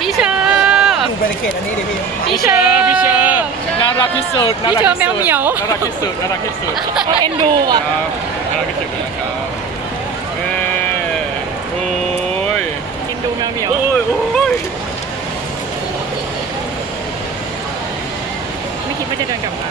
พี่เชอร์ อยู่บริเขตอันนี้ดิพี่ พี่เชอร์ พี่เชอร์น่ารักที่สุด พี่เชอร์แมวเหมียว น่ารักที่สุดน่ารักที่สุด เอ็นดูอ่ะ ครับน่ารักที่สุดนะครับโอ้ย เอ็นดูแมวเหมียว โอ้ยโอ้ย ไม่คิดว่าจะเดินกลับมา